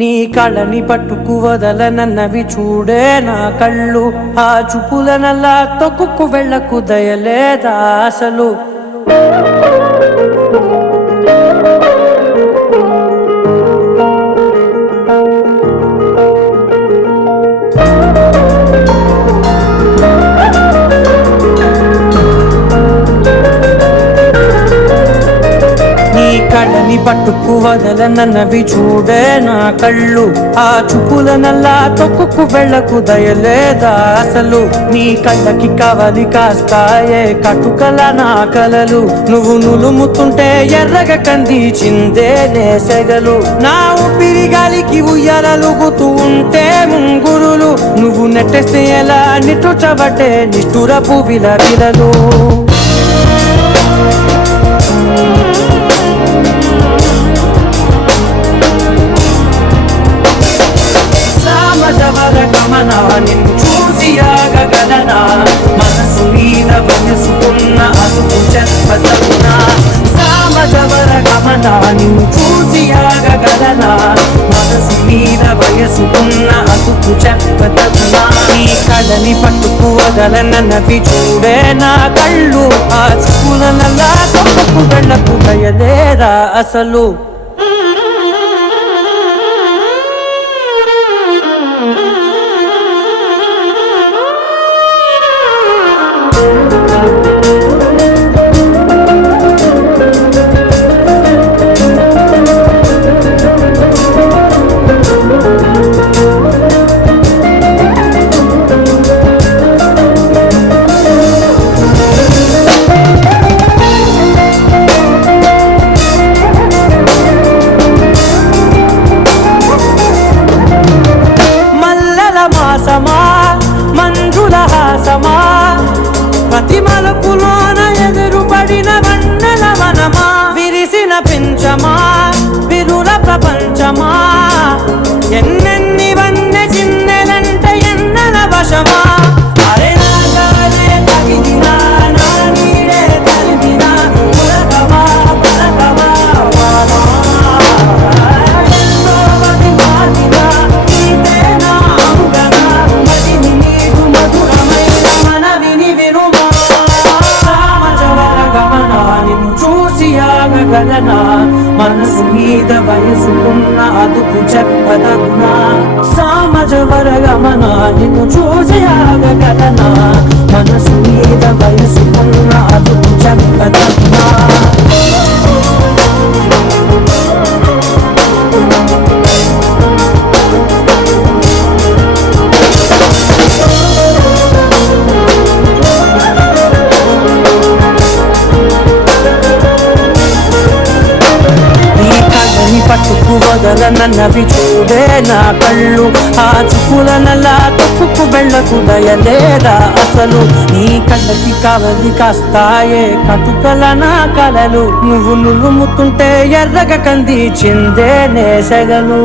నీ కళ్ళని పట్టుకు వదలనన్నవి చూడే నా కళ్ళు, ఆ చూపులనల్లా తొక్కుకు వెళ్ళకు దయలేదా అసలు. కళ్ళని పట్టుకు వదలనన్నవి చూడే నా కళ్ళు, ఆ చూపులనల్లా తొక్కుకు వెళ్ళకు దయలేదా అసలు. నీ కళ్ళకి కవలి కాస్తాయే కటుకల నా కలలు, నువ్వు నులుముతుంటే ఎర్రగ కంది చిందే నేసెగలు. నా ఊపిరి గాలికి ఉయ్యాలలుగుతూ ఉంటే ముంగురులు, నువ్వు నెట్టేస్తే ఎలా నిట్టుచబట్టే నిష్ఠురపు విలవిలలు. గమనా నిన్ను చూసి ఆగగలనా, మనసు మీద వయసుకున్న అదుపు చెప్పదగునా. సామజవర గమనా నిన్ను చూసి ఆగగలనా, మనసు మీద వయసుకున్న అదుపు చెప్పదగునా. నీ కళ్ళని పట్టుకు వదలనన్నవి చూడే నా కళ్ళు, ఆ చూపులనల్లా తొక్కుకు వెళ్ళకు దయలేదా అసలు. మంజుల హాసమా ప్రతి మలుపులోన ఎదురుపడిన వన్నెల వనమా, విరిసిన పెంచమా విరుల ప్రపంచమా, ఎన్నెన్ని వన్నె చిన్నెలంటే ఎన్నెల వశమా. అరే నాగాలే తగిలినా నా నీడే తరిమినా పలకమా పలకమా గలనా, మనసు మీద వయసుకున్న అదుపు చెప్పదగునా. సామజవర గమనా నిన్ను చూసి ఆగగలనా, మనసు మీద వయసుకున్న అదుపు చెప్పదగునా. పట్టుకు వదలనన్నవి చూడే నా కళ్ళు, ఆ చూపులనల్లా తప్పుకు వెళ్ళకు దయలేదా అసలు. నీ కళ్ళకి కవలి కాస్తాయే కటుకల నా కలలు, నువ్వు నులుముతుంటే ఎర్రగ కంది చిందే నేసెగలు.